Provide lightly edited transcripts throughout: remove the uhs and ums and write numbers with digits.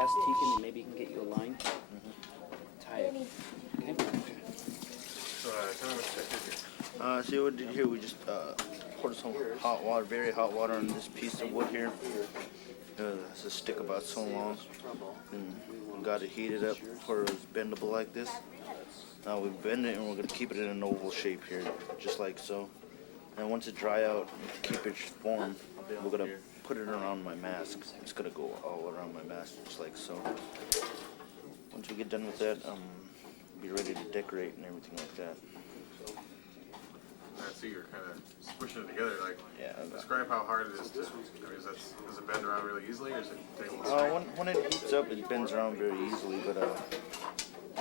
ask Tegan and maybe he can get you a line? Tie it. Okay? So, tell me what you did here. See what we did here? We just poured some hot water, very hot water on this piece of wood here. It's a stick about so long. And we got it heated up where it was bendable like this. Now we bend it and we're going to keep it in an oval shape here, just like so. And once it dry out, keep its form, we're going to put it around my mask. It's going to go all around my mask, just like so. Once we get done with that, be ready to decorate and everything like that. I see you're kind of squishing it together. Like, Yeah. describe how hard it is to. I mean, does it bend around really easily, or does it take a little strength? When it heats up, it bends around very easily, but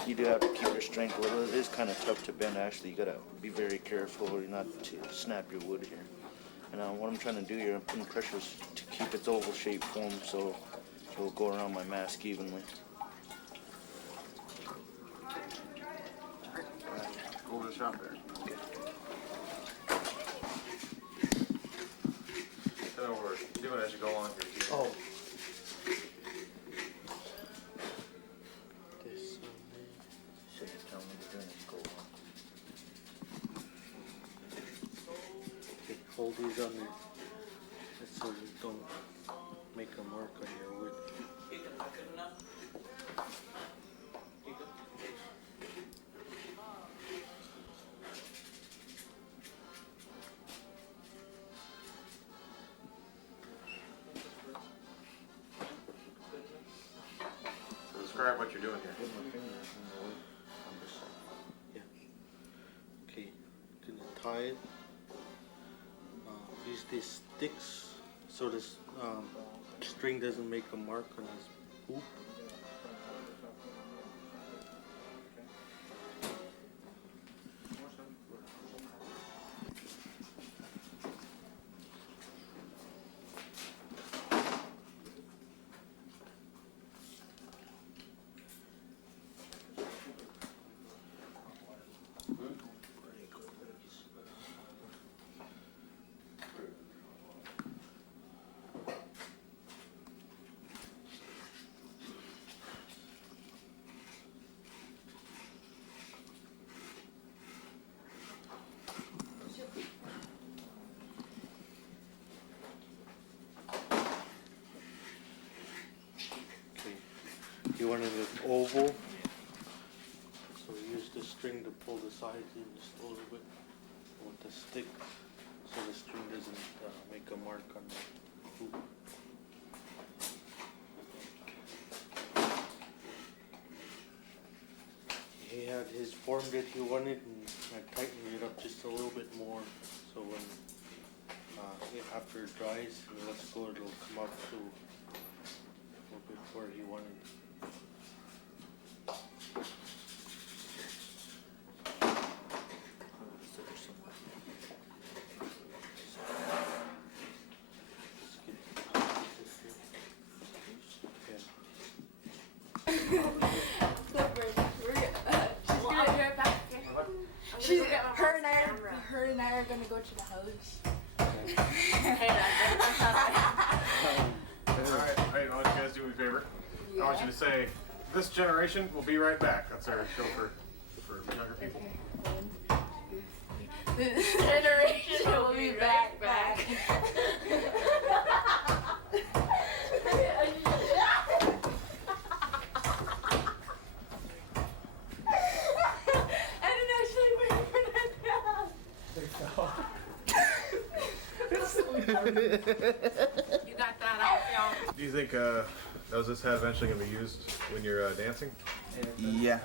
you do have to keep your strength a little. It is kind of tough to bend, actually. You got to be very careful or not to snap your wood here. And what I'm trying to do here, I'm putting pressures to keep its oval shape form so it will go around my mask evenly. Go over to the shop there. Tell me what we're doing as you go along here. Keith. Oh. So you tell me to go on. Okay, hold these on there. That's so you don't make a mark on your wood. So describe what you're doing here. Yeah. Okay, gonna tie it. Use these sticks so this string doesn't make a mark on his hoop. You wanted it oval, so use the string to pull the sides in just a little bit with the stick, so the string doesn't make a mark on the hoop. He had his form that he wanted, and I tightened it up just a little bit more, so when after it dries and lets go, it'll come up to a little bit where he wanted. Her and I are gonna go to the house. Alright, I want you guys to do me a favor. I want you to say, "This generation will be right back." That's our show for younger people. This generation will be back. I didn't actually wait for that down. You got that off, y'all. Do you think this hat eventually gonna be used when you're dancing? Yeah.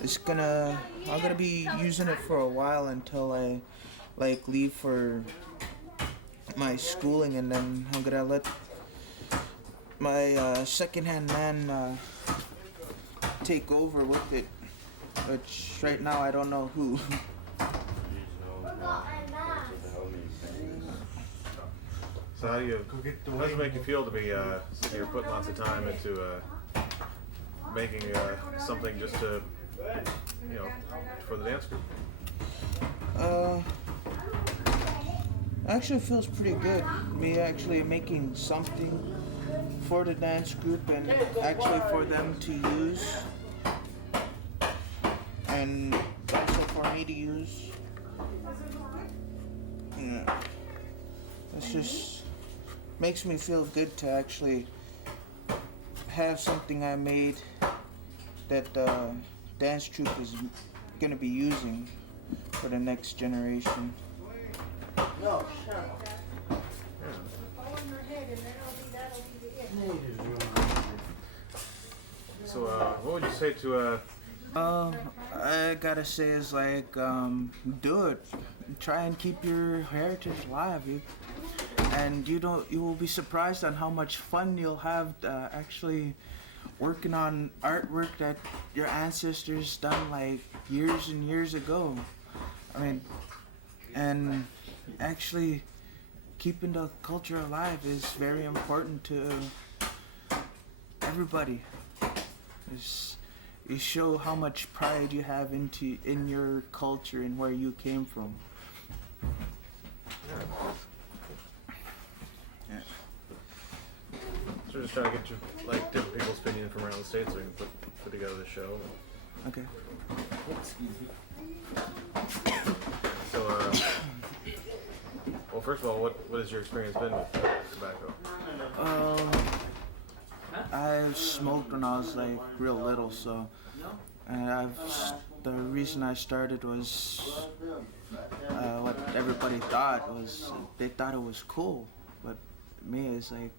I'm gonna be using it for a while until I leave for my schooling, and then I'm gonna let my secondhand man take over with it, which right now I don't know who. So how does it make you feel to be you're putting lots of time into making something just to for the dance group? Actually feels pretty good. Me actually making something for the dance group and actually for them to use, and also for me to use. Yeah. It's just makes me feel good to actually have something I made that the dance troupe is gonna be using for the next generation. No, shut up. Fall on your head and that'll be the it. So, what would you say to I gotta say is like, do it. Try and keep your heritage alive. And you will be surprised on how much fun you'll have actually working on artwork that your ancestors done like years and years ago. I mean, and actually keeping the culture alive is very important to everybody. You show how much pride you have in your culture and where you came from. Yeah. So we're just trying to get like different people's opinion from around the state so we can put together the show. Okay. Excuse me. So, well, first of all, what has your experience been with tobacco? I smoked when I was like real little, so, and the reason I started was what everybody thought was, they thought it was cool, but me it's like,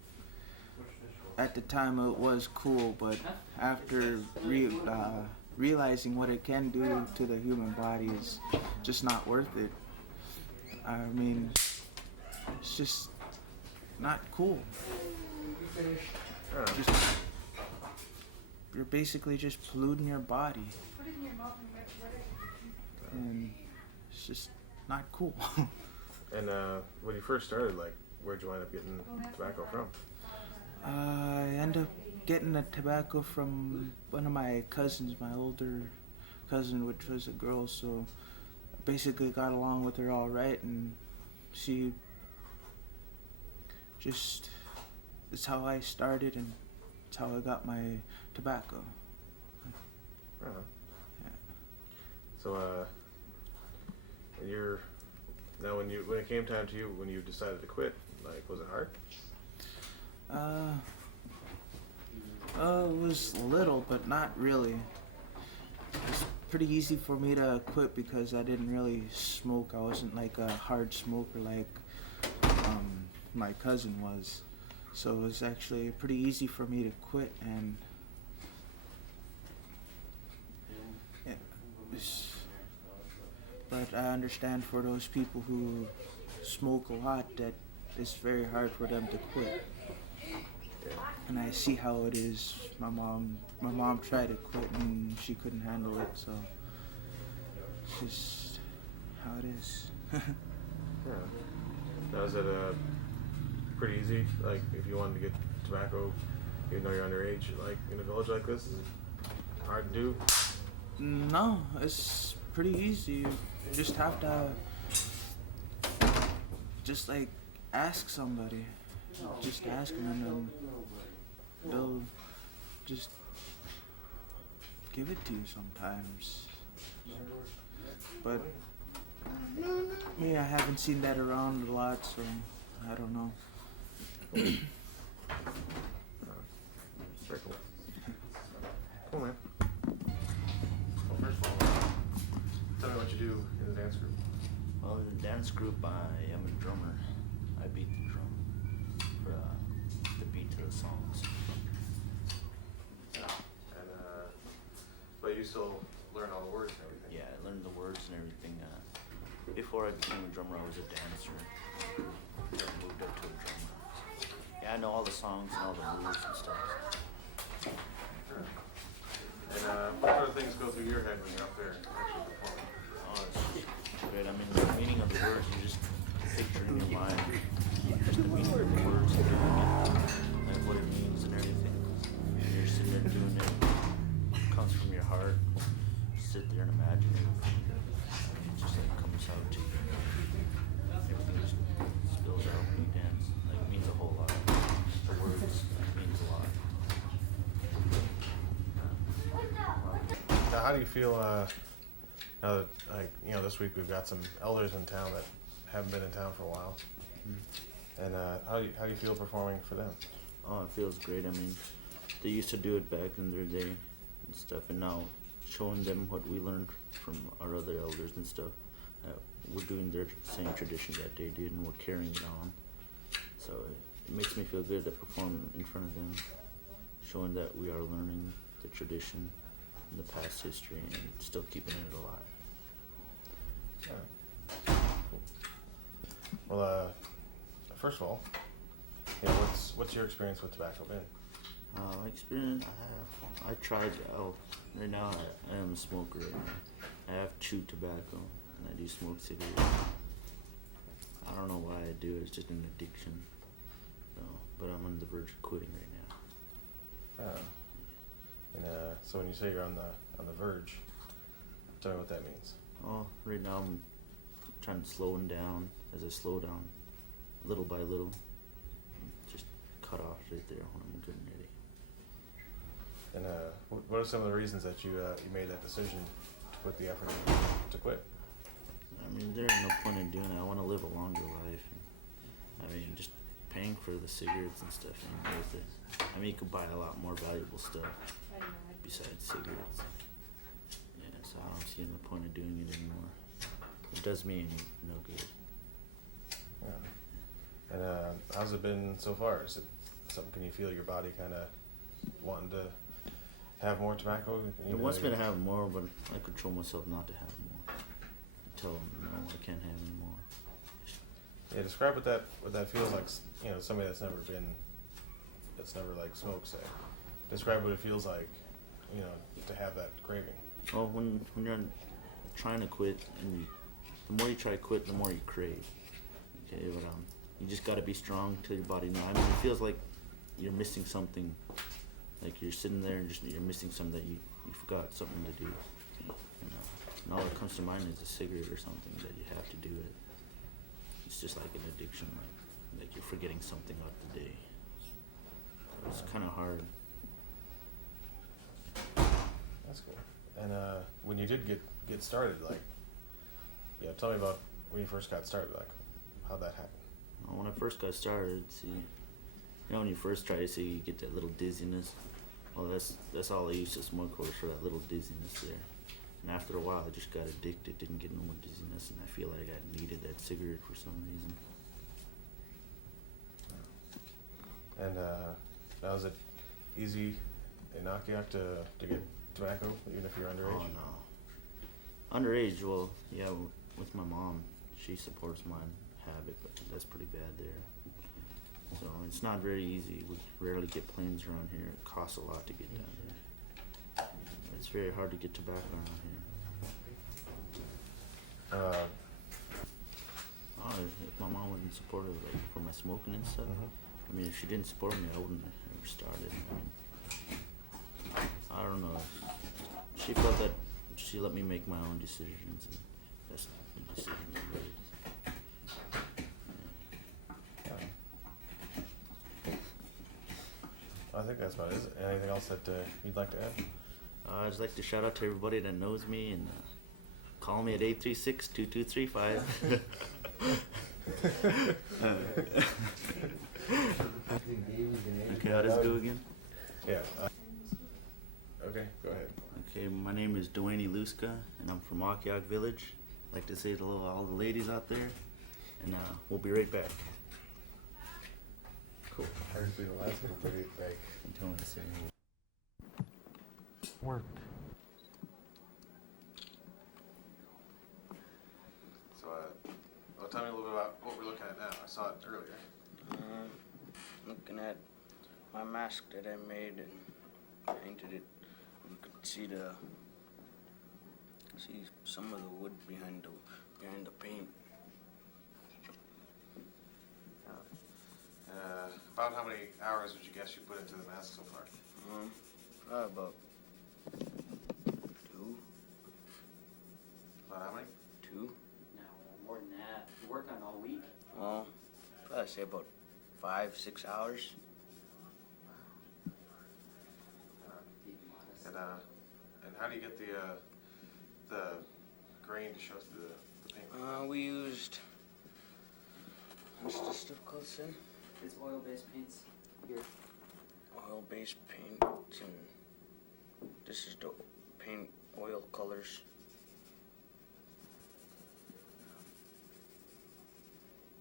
at the time it was cool, but after realizing what it can do to the human body is just not worth it. I mean, it's just not cool. You're basically just polluting your body. And it's just not cool. And when you first started, like, where'd you wind up getting tobacco from? I ended up getting the tobacco from one of my cousins, my older cousin, which was a girl, so I basically got along with her all right, and she just, it's how I started and it's how I got my tobacco. Yeah. So, now when it came time to you, when you decided to quit, like, was it hard? It was little, but not really. It's pretty easy for me to quit because I didn't really smoke. I wasn't like a hard smoker like my cousin was. So it was actually pretty easy for me to quit, and but I understand for those people who smoke a lot that it's very hard for them to quit. And I see how it is. My mom tried to quit and she couldn't handle it, so it's just how it is. Yeah. Now, is it pretty easy? Like, if you wanted to get tobacco, even though you're underage, like in a village like this, is it hard to do? No, it's pretty easy. You just have to just like ask somebody. Just ask them and then they'll just give it to you sometimes. But me, I haven't seen that around a lot, so I don't know. Very cool. Cool, man. Well, first of all, tell me what you do in the dance group. Well, in the dance group, I am a drummer. I beat the drum for the beat to the songs. And but you still learn all the words and everything. Yeah, I learned the words and everything. Before I became a drummer, I was a dancer. I moved up to a drummer. Yeah, I know all the songs and all the moves and stuff. And what sort of things go through your head when you're up there actually performing? Oh, it's great. I mean, the meaning of the words, you just picture in your mind just the meaning of the words and doing it, like what it means and everything. And you're sitting there doing it, it comes from your heart. Sit there and imagine it. It just like comes out to you. Everything just spills out when you dance. Like, it means a whole lot. The words means a lot. how do you feel now that, like, this week we've got some elders in town that haven't been in town for a while, and how do you feel performing for them? Oh, it feels great. I mean, they used to do it back in their day and stuff, and now showing them what we learned from our other elders and stuff, we're doing their same tradition that they did, and we're carrying it on. So it makes me feel good to perform in front of them, showing that we are learning the tradition and the past history and still keeping it alive. Yeah. Cool. Well, first of all, what's your experience with tobacco been? My experience, I tried out. Right now, I am a smoker right now. I have chewed tobacco, and I do smoke cigarettes. I don't know why I do it. It's just an addiction. So, but I'm on the verge of quitting right now. And so when you say you're on the verge, tell me what that means. Oh, right now I'm trying to slow it down. As I slow down, little by little, just cut off right there when I'm good and ready. And what are some of the reasons that you made that decision to put the effort in to quit? I mean, there ain't no point in doing it. I want to live a longer life. And, I mean, just paying for the cigarettes and stuff ain't worth it. I mean, you could buy a lot more valuable stuff besides cigarettes. Yeah, so I don't see the point of doing it anymore. It does me no good. Yeah. And how's it been so far? Is it something? Can you feel your body kind of wanting to have more tobacco? It wants me to have more, but I control myself not to have more. I tell them, no, I can't have any more. Yeah, describe what that feels like. Somebody that's never like smoked, say. Describe what it feels like, to have that craving. Well, when you're trying to quit, and the more you try to quit, the more you crave. Okay, but you just got to be strong till your body knows. I mean, it feels like you're missing something. Like you're sitting there and you're missing something that you forgot something to do. And all that comes to mind is a cigarette or something that you have to do it. It's just like an addiction, like you're forgetting something about the day. So it's kind of hard. That's cool. And when you did get started, tell me about when you first got started, how'd that happen? Well, when I first got started, when you first try to you get that little dizziness. Well, that's all I used to smoke was for that little dizziness there. And after a while, I just got addicted, didn't get no more dizziness, and I feel like I needed that cigarette for some reason. And now is it easy in Akhiok to get tobacco, even if you're underage? Oh, no. Underage, well, yeah, with my mom, she supports my habit, but that's pretty bad there. So it's not very easy. We rarely get planes around here. It costs a lot to get down here. It's very hard to get tobacco around here. If my mom wasn't supportive for my smoking and stuff, I mean, if she didn't support me, I wouldn't have ever started. I don't know. She felt that she let me make my own decisions, and that's the decision I made. I think that's about it. Is there anything else that you'd like to add? I'd just like to shout out to everybody that knows me and call me at 836-2235. Okay, how does it go again? Yeah. Okay, go ahead. Okay, my name is Duane Eluksa, and I'm from Akhiok Village. I'd like to say hello to all the ladies out there, and we'll be right back. Cool. Hers be the last one to get back. I'm telling you, say Work. So, tell me a little bit about what we're looking at now. I saw it earlier. Looking at my mask that I made and painted it. You can see some of the wood behind the paint. About how many hours would you guess you put into the mask so far? About 2. About how many? 2. No, more than that. You work on all week? Well, probably say about 5-6 hours. Be modest. And how do you get the grain to show through the paint? We used, what's this stuff called, Sven? It's oil-based paints here. Oil-based paint, and this is the paint oil colors.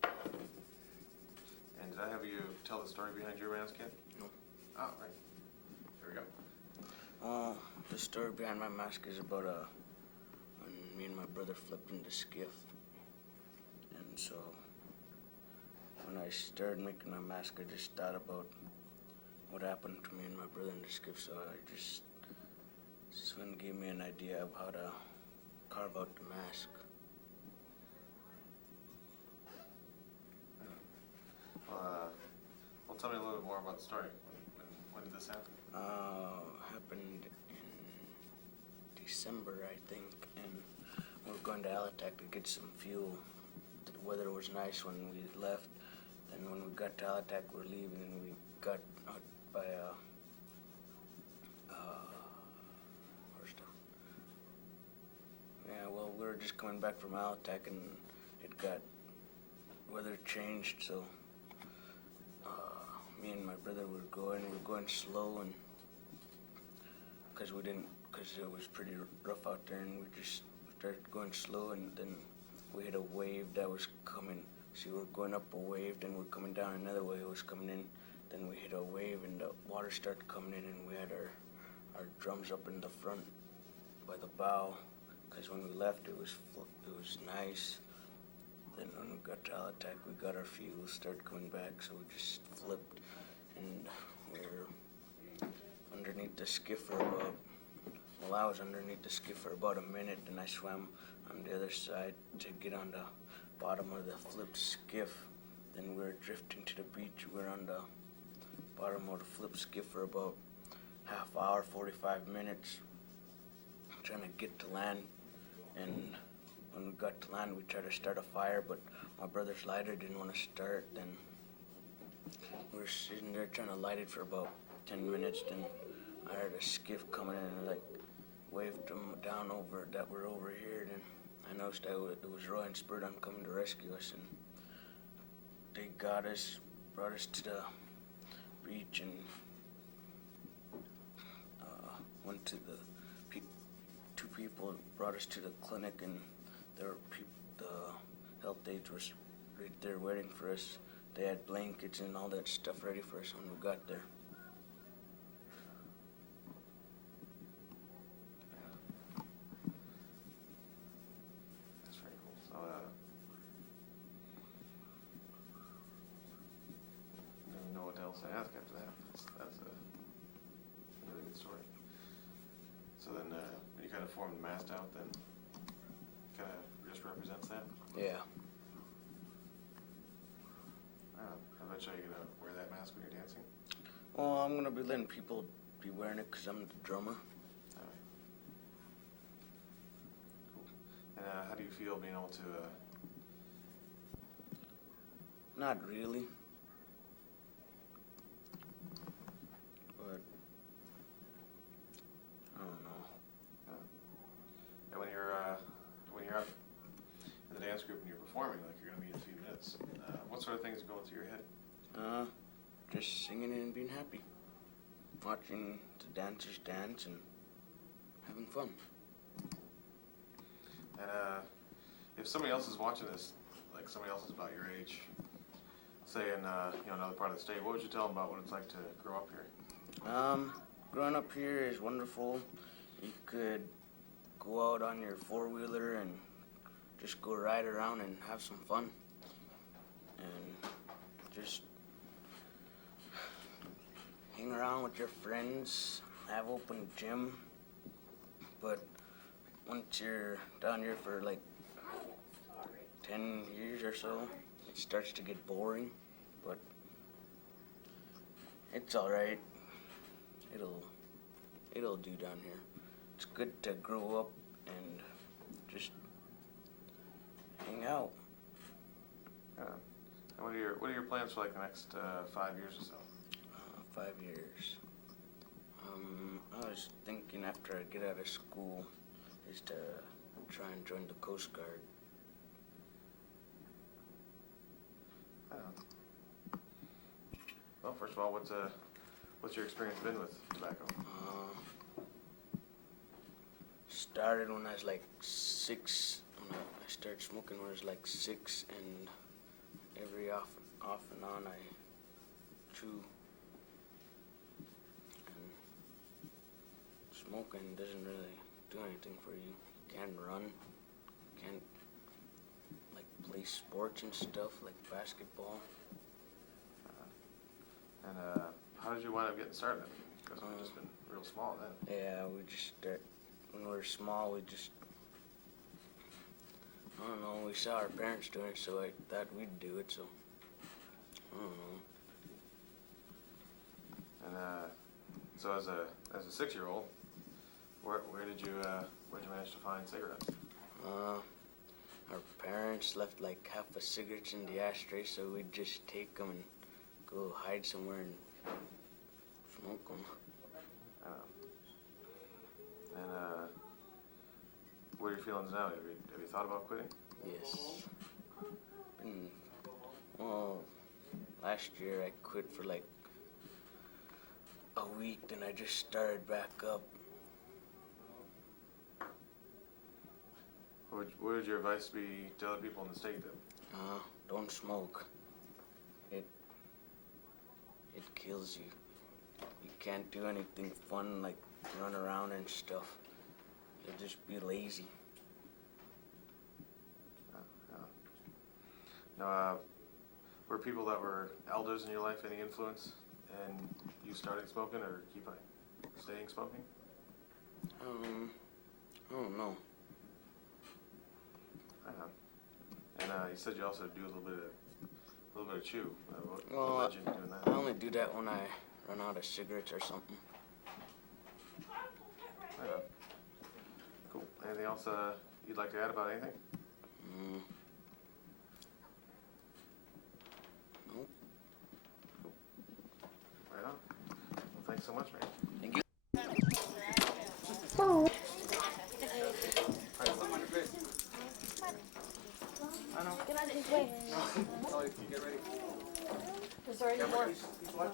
And did I have you tell the story behind your mask yet? No. Oh, right. Here we go. The story behind my mask is about when me and my brother flipped in the skiff. And so when I started making my mask, I just thought about what happened to me and my brother in the skiff. So Sven gave me an idea of how to carve out the mask. Well, tell me a little bit more about the story. When did this happen? Happened in December, I think, and we were going to Alutiiq to get some fuel. The weather was nice when we left. Then when we got to Alutiiq, we're leaving, and we got out by we were just coming back from Alutiiq, and weather changed, so me and my brother were going slow, and because it was pretty rough out there, and we just started going slow, and then we hit a wave that was coming. So we were going up a wave, then we're coming down another wave was coming in, then we hit a wave, and the water started coming in, and we had our drums up in the front by the bow, because when we left it was nice. Then when we got to Alutiiq, we got our fuel, started coming back, so we just flipped, and we were underneath the skiff for about, I was underneath the skiff for about a minute, and I swam on the other side to get on the bottom of the flipped skiff. Then we were drifting to the beach. We were on the bottom of the flipped skiff for about half hour, 45 minutes, trying to get to land. And when we got to land, we tried to start a fire, but my brother's lighter didn't want to start. Then we were sitting there trying to light it for about 10 minutes. Then I heard a skiff coming in and waved them down over that we're over here. Then I noticed it was Roy and Spurt on coming to rescue us, and they got us, brought us to the beach, and went to two people brought us to the clinic, and the health aides were right there waiting for us. They had blankets and all that stuff ready for us when we got there. That's very cool. So, I don't know what else to ask after that. That's a really good story. So then, when you kind of form the mast out, then kind of just represents that? Yeah. Eventually you're gonna wear that mask when you're dancing? Well, I'm gonna be letting people be wearing it because I'm the drummer. All right. Cool. And how do you feel being able to? Not really. But I don't know. And when you're up in the dance group and you're performing, like you're gonna be in a few minutes, what sort of things are going through your head? Just singing and being happy. Watching the dancers dance and having fun. And if somebody else is watching this, like somebody else is about your age, say in another part of the state, what would you tell them about what it's like to grow up here? Growing up here is wonderful. You could go out on your four-wheeler and just go ride around and have some fun. And just hang around with your friends, have open gym. But once you're down here for 10 years or so, it starts to get boring. But it's all right. It'll do down here. It's good to grow up and just hang out. And what are your plans for the next 5 years or so? 5 years. I was thinking after I get out of school is to try and join the Coast Guard. Well, first of all, what's your experience been with tobacco? Started when I was like 6. I started smoking when I was like 6, and every off and on I chew. And smoking doesn't really do anything for you. You can't run, can't like play sports and stuff like basketball. And how did you wind up getting started? Because we've just been real small then. Yeah, we just start when we were small. We just I don't know. We saw our parents doing it, so I thought we'd do it. So I don't know. And so as a 6-year-old, where did you manage to find cigarettes? Our parents left like half a cigarettes in the ashtray, so we'd just take them and go hide somewhere and smoke them. And what are your feelings now? Have you thought about quitting? Yes. Well, last year I quit for like a week, then I just started back up. What would your advice be to other people in the state then? Don't smoke. It kills you. You can't do anything fun like run around and stuff. You'll just be lazy. Now, were people that were elders in your life any influence in you starting smoking or staying smoking? I don't know. And you said you also do a little bit of chew. What Well, led you to doing that? I only do that when I run out of cigarettes or something. Cool. Anything else you'd like to add about anything? Nope. Cool. Right on. Well, thanks so much, man. Thank you. Is there any more? Boy,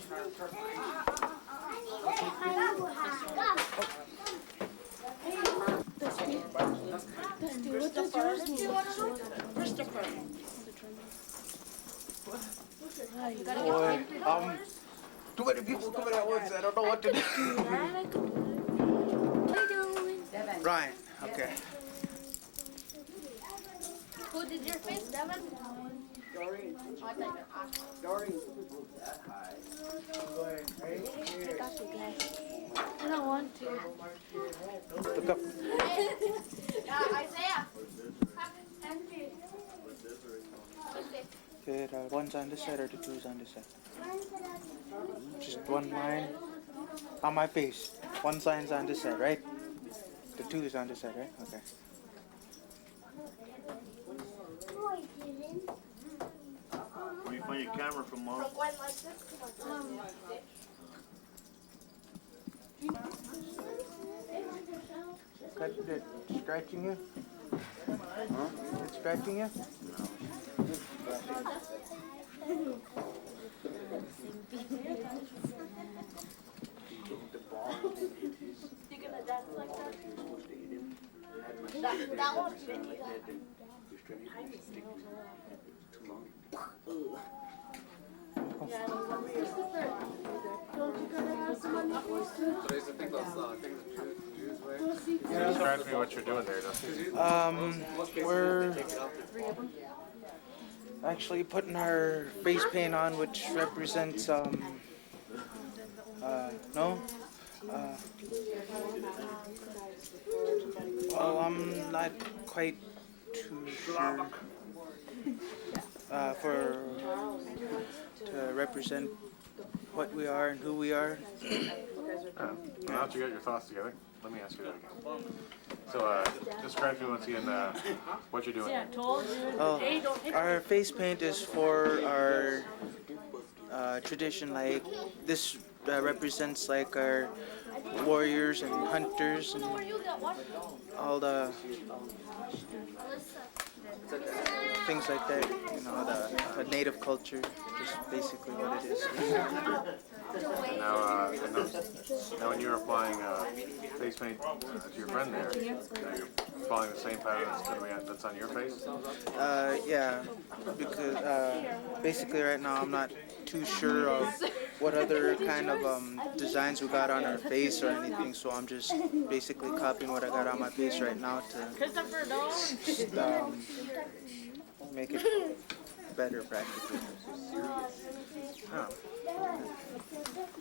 too many people coming at once. I don't know what to do. Ryan, okay. Who did your face, Devin? Doreen. I don't want to. Look up. Isaiah. Okay, the one's on this side or the two's on this side? Just one line on my face. One sign's on this side, right? The two is on this side, right? Okay. Where you find your camera from, Mom? Got it scratching you? Huh? It's scratching you? You gonna dance like that? That one? Describe to me what you're doing there, Dusty. We're actually putting our face paint on, which represents, well, I'm not quite too sure, to represent what we are and who we are. Now that you got your thoughts together, let me ask you that again. So, describe to me once again what you're doing. Oh, our face paint is for our tradition. Like this represents like our warriors and hunters and all the things like that. You know, the native culture, just basically what it is. Now when you're applying face paint to your friend there, you're following the same pattern that's on your face? Yeah, because basically right now I'm not too sure of what other kind of designs we got on our face or anything, so I'm just basically copying what I got on my face right now to make it better practically. Oh.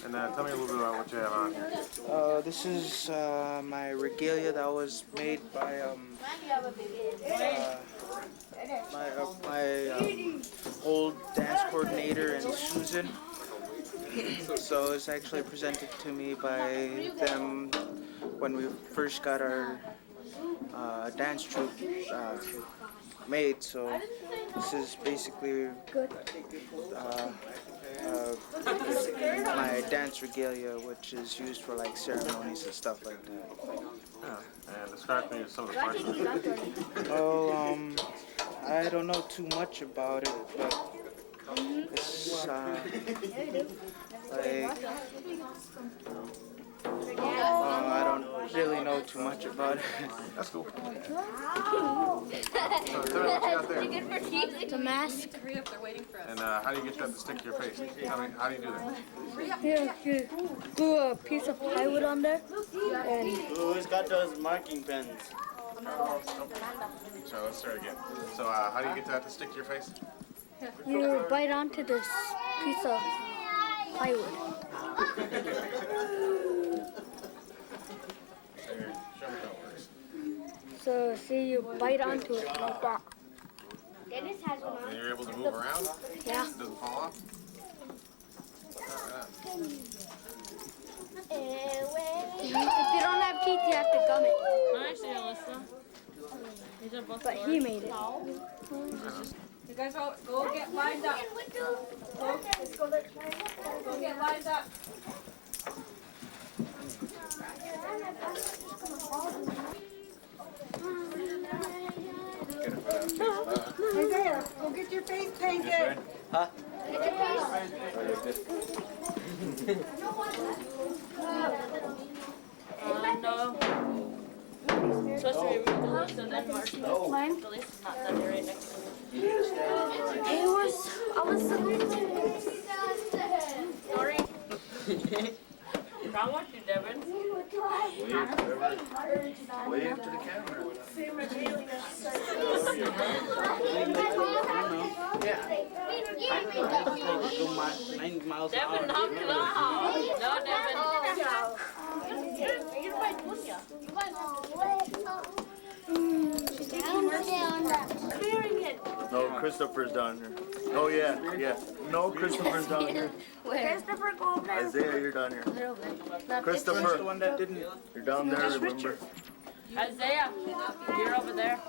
And tell me a little bit about what you have on here. This is my regalia that was made by my old dance coordinator and Susan. So it's actually presented to me by them when we first got our dance troupe made. So this is basically my dance regalia, which is used for like ceremonies and stuff like that. Oh. And describe to me some of the parts of it. Oh, I don't know too much about it, but it's like I don't really know too much about it. That's cool. So tell me what you got there. It's a mask. And how do you get that to stick to your face? Tell me, how do you do that? You glue a piece of plywood on there, and Who's got those marking pens? So let's start again. So how do you get that to stick to your face? you bite onto this piece of plywood. Show me how it works. So see, you bite onto it like that. And you're able to move around? Yeah. It doesn't fall off? If you don't have teeth, you have to gum it. But he made it. You guys all go get lined up. Go get lined up. Isaiah, go get your face painted. Huh? No. Supposed to be removed the list and then mark mine. The list is not done here right next to me. I was sorry. I want you, Devin. Wave to the camera. Devin, knock it off. No, Devin. Clearing it. No, Christopher's down here. Oh yeah, yeah. No, Christopher's down here. Christopher, go over there. Isaiah, you're down here. That's Christopher, the one that didn't. you're down there, remember? Isaiah, you're over there.